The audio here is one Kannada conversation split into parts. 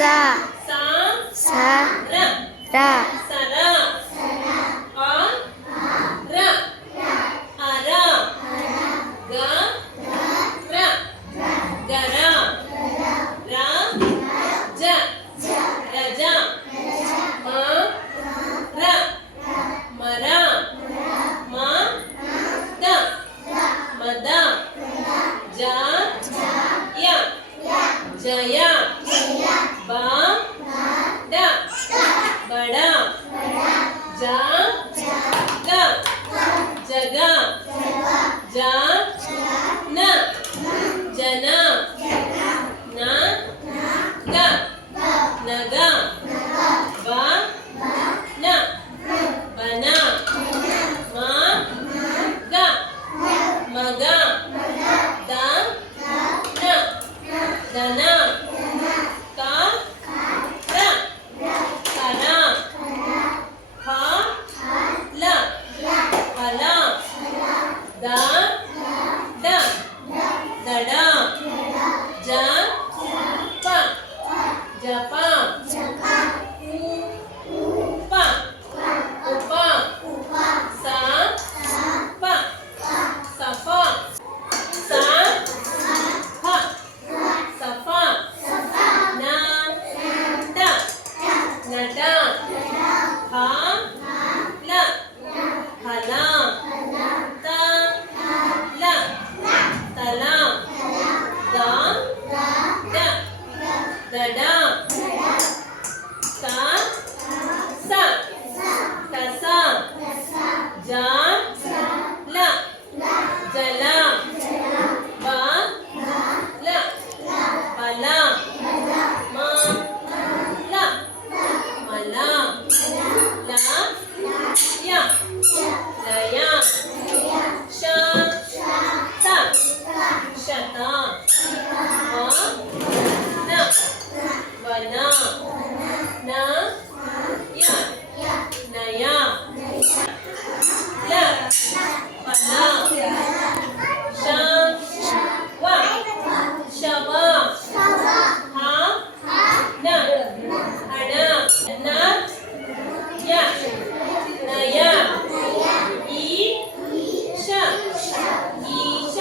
सा सा सा र रा सर आ र अर ग र गर र ज रज म र मर म द मद ज य जय ब ड बड़ ज ग जग ज न जन न ग नग ब न बन म ग मग द न दन क र कर फ ल फल द ड दड ज प जप उप उप स प सफ स फ सफ न ड नड फ ल फल त ल तल द ड दड स स कस ज ल जल ब ल बल म ल मल ल य लय श त शत व न वन न य नय य फल श व शव ह न हण न य नय ई श ईश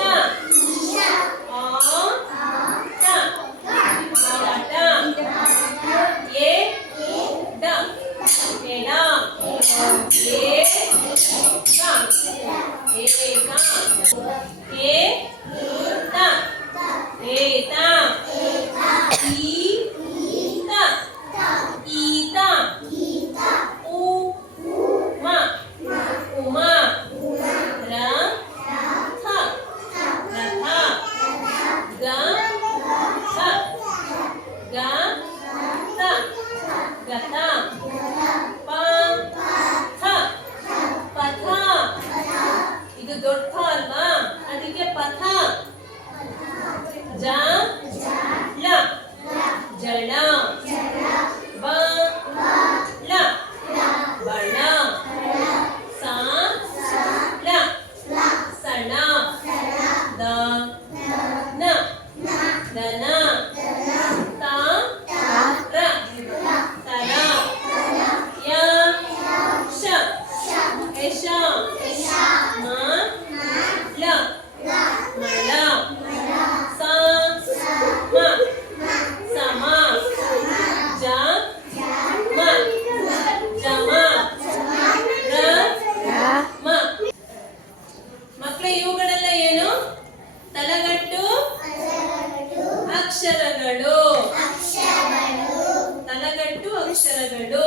आ ट आट ये ड एड ये क एक ए त एत ई त ईत उ म उमा र थ रथ ग थ ग त गत ಪ ಥ ಪಥ ಇದು ದೊಡ್ಡ ಥ ಅಲ್ವಾ ಅದಕ್ಕೆ ಪಥ ಜ ಲ ಜಳ ಬ ಲ ಬಳ ಸ ಲ ಸಳ ದ ನ ದನ ತ ರ ತರ ಯ ಶ ಯಶ ಮ ಲ ಮಳ ಸ ಮ ಸಮ ಜ ಮ ಜಮ ರ ಮ ಮಕ್ಕಳೇ ಇವುಗಳೆಲ್ಲ ಏನು ತಲಗಟ್ಟು ಅಕ್ಷರಗಳು ತಲಗಟ್ಟು ಅಕ್ಷರಗಳು